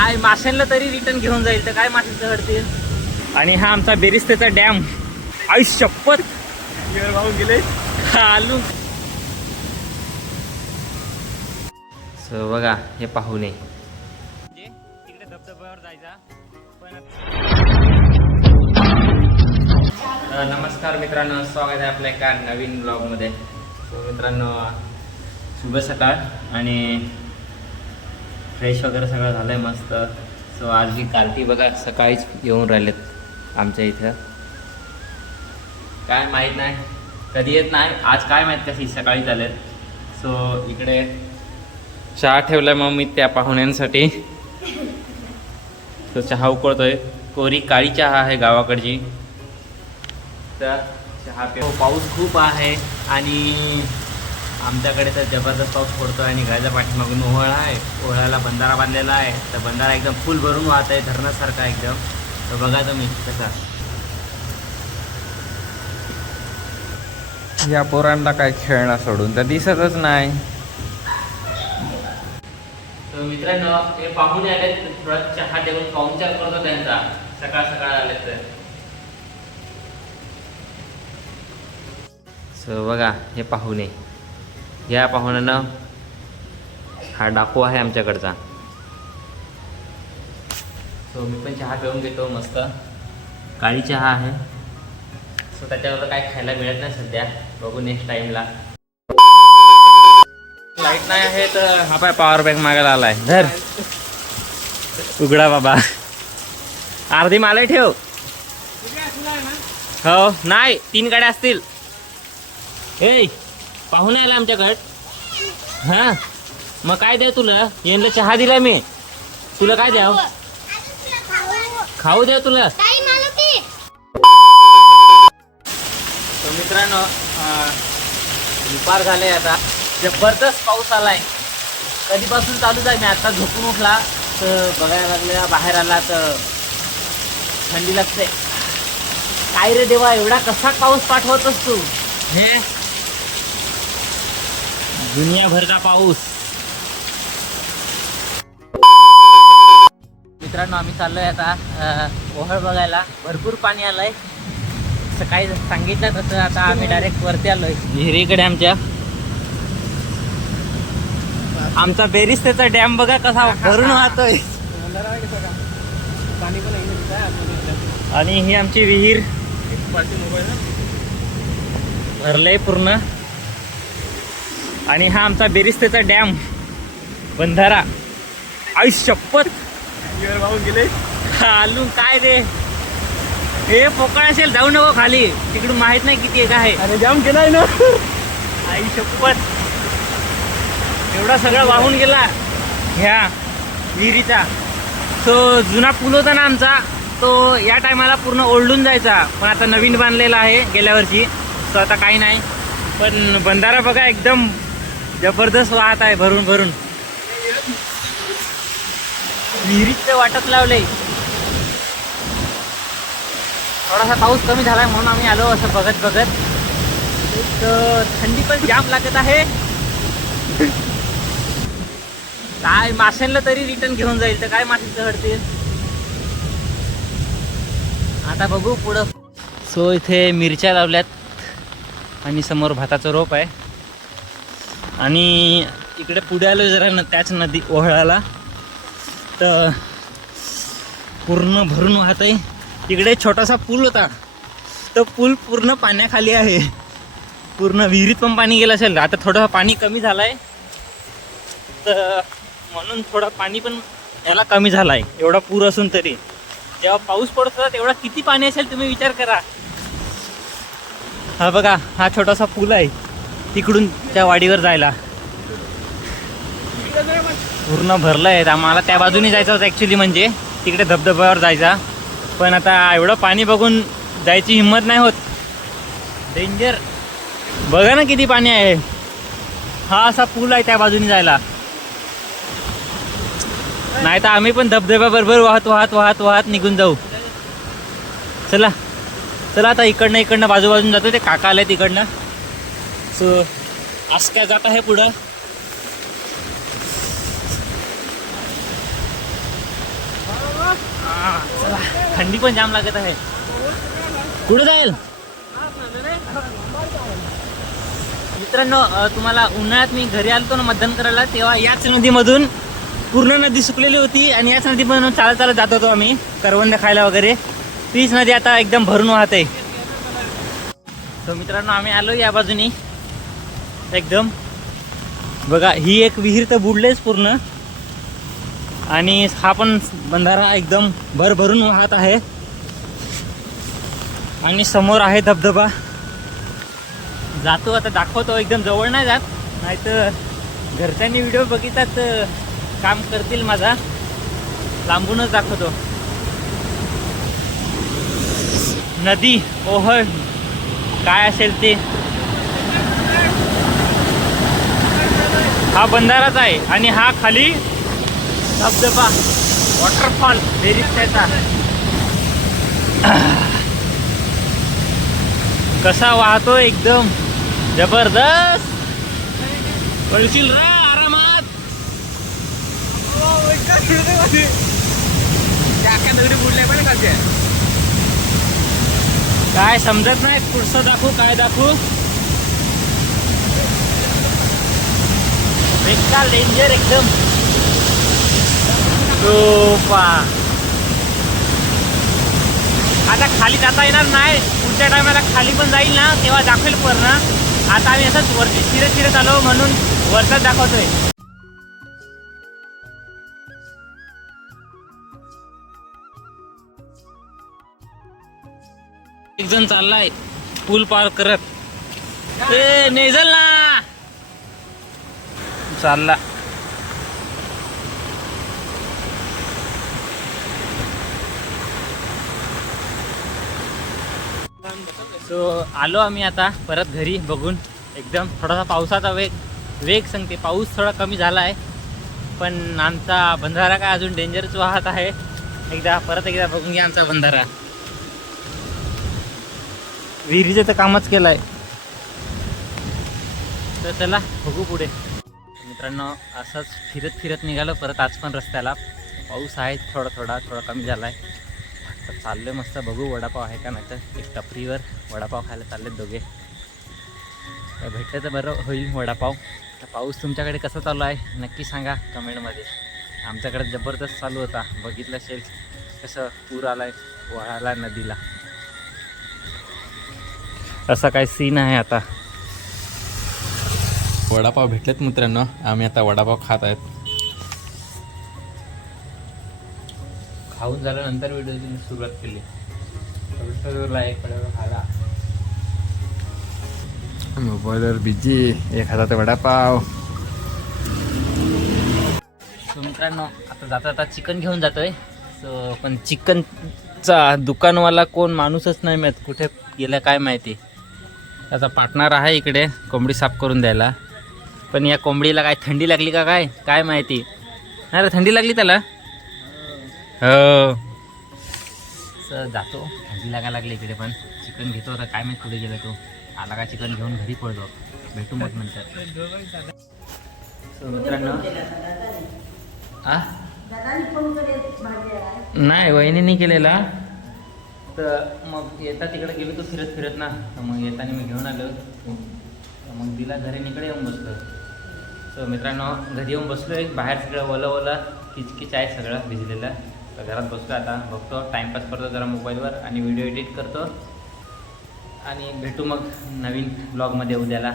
काय माशांना तरी रिटर्न घेऊन जाईल तर काय माशांचं हडतील आणि हा आमचा बेरिस्तेचा डॅम. आई शपथ. वाहून गेले. आलू. सो बघा हे पाहू नये. तिकडे धबधब्यावर जायचा. नमस्कार मित्रांनो स्वागत आहे आपल्या एका नवीन ब्लॉगमध्ये सो मित्रांनो शुभ सकाळ आणि फ्रेश वगैरे सगळं झालं आहे मस्त. सो आज ही कार्टी बघा सकाळीच येऊन राहिलेत आमच्या इथं. काय माहीत नाही. कधी येत नाही. आज काय माहीत कशी सकाळी झालेत सो इकडे चहा ठेवला मग मी त्या पाहुण्यांसाठी. तो चहा उकळतोय. कोरी काळी चहा आहे गावाकडची. तर चहा पिऊ हो, पाऊस खूप आहे आणि आमच्याकडे तर जबरदस्त पाऊस पडतो आणि घराच्या पाठीमागून ओहळा आहे. ओहळ्याला बंधारा बांधलेला आहे. तर बंधारा एकदम फुल भरून वाहत आहे धरणासारखा एकदम. तर बघा तुम्ही कसा. या पोरांना काय खेळणं सोडून तर दिसतच नाही. तर मित्रांनो ते पाहुणे आले थोडा चहा देऊन पाहुणचार करतो त्यांचा. सकाळ सकाळ आले तर. सो बघा हे पाहुणे ह्या पाहुण्यानं हा डाकू आहे आमच्याकडचा. सो मी पण चहा पिऊन घेतो मस्त. काळी चहा आहे. सो त्याच्यावर काय खायला मिळत नाही सध्या. बघू नेक्स्ट टाइमला लाइट नाही आहे तर हा पाय पॉवर बँक मागायला आलाय धर. उघडा बाबा. अर्धी मालही ठेव. हो नाही तीन गाड्या असतील. ए! पाहुणे आला आमच्याकडे हा? मग काय द्या तुला? यांना चहा दिला मी. तुला काय द्याव? खाऊ द्या तुला. तर मित्रांनो अं, दुपार झाले आता. जबरदस्त पाऊस आलाय. कधीपासून चालूच आहे मी आता झोपून उठला. तर बघायला लागल्या बाहेर आला तर थंडी लागते. काय रे देवा एवढा कसा पाऊस पाठवतोस तू? हे? दुनियाभरचा पाऊस. मित्रांनो आम्ही चाललोय आता ओहळ बघायला. भरपूर पाणी आलंय. सकाळी सांगितलं तसं आता आम्ही डायरेक्ट वरती आलोय. विहिरीकडे आमच्या. आमचा बेरिस्तेचा डॅम बघा कसा भरून वाहतोय. आणि ही आमची विहीर. भरलंय पूर्ण. आणि हा आमचा बेरिस्तेचा डॅम बंधारा. आई शपथ. वाहून गेले आलू काय दे हे पोकळ असेल जाऊ नको खाली. तिकडून माहीत नाही किती एक आहे. अरे जाम केलाय ना. आई शपथ. एवढा सगळा वाहून गेला. ह्या विहिरीचा. तो जुना पूल होता ना आमचा तो या टायमाला पूर्ण ओढून जायचा. पण आता नवीन बांधलेला आहे गेल्या वर्षी. तो आता काही नाही. पण बंधारा बघा एकदम जबरदस्त वाहत आहे भरून भरून. विहिरीचं वाटत लावलंय. थोडासा पाऊस कमी झालाय म्हणून आम्ही आलो असं बघत बघत. तर थंडी पण जाम लागत आहे. काय माशांना तरी रिटर्न घेऊन जाईल तर काय माशांचं हडतील आता बघू पुढं. सो इथे मिरच्या लावल्यात आणि समोर भाताचं रोप आहे. आणि इकडे पुढे आलो जरा न त्याच नदी ओहळाला. तर पूर्ण भरून वाहत आहे. तिकडे छोटासा पूल होता. तो पूल पूर्ण पाण्याखाली आहे. पूर्ण विहिरीत पण पाणी गेलं असेल. आता थोडं पाणी कमी झालं आहे तर म्हणून थोडं पाणी पण याला कमी झालं आहे एवढा पूर असून तरी. जेव्हा पाऊस पडत होता तेवढा किती पाणी असेल तुम्ही विचार करा. हा बघा हा छोटासा पूल आहे. तिकडून त्या वाडीवर जायला. पूर्ण भरलं आहे आम्हाला त्या बाजूने जायचं होतं ॲक्च्युली म्हणजे. तिकडे धबधब्यावर जायचा. पण आता एवढं पाणी बघून जायची हिंमत नाही होत. डेंजर बघा ना किती पाणी आहे. हा असा पूल आहे त्या बाजूने जायला. नाही तर आम्ही पण धबधब्याबरोबर वाहत वाहत वाहत वाहत निघून जाऊ. चला. चला आता इकडनं इकडनं बाजूबाजून जातो. ते काका आले तिकडनं सो असं काय जात आहे पुढं? हा, चला थंडी पण जाम लागत आहे. कुठे जाईल? मित्रांनो तुम्हाला उन्हाळ्यात मी घरी आलतो ना मतदान करायला तेव्हा याच नदीमधून पूर्ण नदी सुकलेली होती आणि याच नदीमधून चालत चालत जात होतो आम्ही करवंद खायला वगैरे. तीच नदी आता एकदम भरून वाहत. आहे तर मित्रांनो आम्ही आलो या बाजूनी. एकदम. बघा ही एक विहीर तर बुडलेच पूर्ण. आणि हा पण बंधारा एकदम भरभरून वाहत आहे. आणि समोर आहे धबधबा. जातो आता दाखवतो एकदम जवळ नाही जात. नाहीतर घरच्यांनी व्हिडिओ बघितला काम करतील माझा. लांबूनच दाखवतो. नदी ओहळ. काय असेल ते? हा बंधाराच आहे आणि हा खाली धबधबा वॉटरफॉल त्याचा कसा वाहतो एकदम जबरदस्त. पळशील रा आरामात. दगडी बुडलाय पण काय समजत नाही पुढचं दाखवू काय दाखवू? बेकार डेंजर एकदम पा आता खाली जाता येणार नाही. पुढच्या टायमाला खाली पण जाईल ना. तेव्हा दाखवेल पण ना आता आम्ही असंच वरती शिरत शिरत आलो म्हणून वरचाच दाखवतोय. एक जण चाललाय. पूल पार करत. ए नेझल ना चालला. सो आलो आम्ही आता परत घरी बघून. एकदम थोडासा पावसाचा वेग वेग सांगते. पाऊस थोडा कमी झाला आहे पण आमचा बंधारा काय अजून डेंजरच वाहत आहे. एकदा परत एकदा बघून घ्या आमचा बंधारा. विहिरीचं तर कामच केलं आहे तर चला बघू पुढे. मित्रांनो असंच फिरत फिरत निघालो. परत आज पण रस्त्याला. पाऊस आहे थोडा थोडा थोडा कमी झाला आहे तर चाललोय मस्त. बघू वडापाव आहे का नाही तर. एक टपरीवर वडापाव खायला चालले दोघे. भेटलं तर बरं होईल वडापाव. तर पाऊस तुमच्याकडे कसा चालू आहे? नक्की सांगा कमेंटमध्ये. आमच्याकडे जबरदस्त चालू होता. बघितलं असेल कसं पूर आलाय वळाला नदीला. असा काय सीन आहे आता. वडापाव भेटलेत मित्रांनो. आम्ही आता वडापाव खात आहेत. खाऊन झाल्यानंतर व्हिडिओची सुरुवात केली. मोबाईलवर बिजी एक हातात वडापाव मित्रांनो आता जाता आता चिकन घेऊन जातोय. सो पण चिकनचा दुकानवाला कोण माणूसच नाही माहीत कुठे गेला काय माहिती. त्याचा पार्टनर आहे इकडे कोंबडी साफ करून द्यायला. पण या कोंबडीला काय थंडी लागली का काय? काय माहिती? नाही रे थंडी लागली त्याला? हो. सर जातो. थंडी लागायला लागली इकडे पण. चिकन घेतो आता. काय माहिती कुठे गेला तो. आला का चिकन घेऊन घरी पडतो भेटू मग नंतर. सो मित्रांनो. नाही वहिनीने केलेला. तर मग येता तिकडे गेलो तो फिरत फिरत ना. तर मग येताना मी घेऊन आलो. तर मग दिला घरी इकडे येऊन बसलो. सो मित्रांनो घरी येऊन बसलो आहे बाहेर सगळं ओलं ओलं किचकिच आहे सगळं भिजलेलं. तर घरात बसलो आता. बघतो टाईमपास करतो जरा मोबाईलवर आणि व्हिडिओ एडिट करतो. आणि भेटू मग नवीन ब्लॉगमध्ये उद्याला.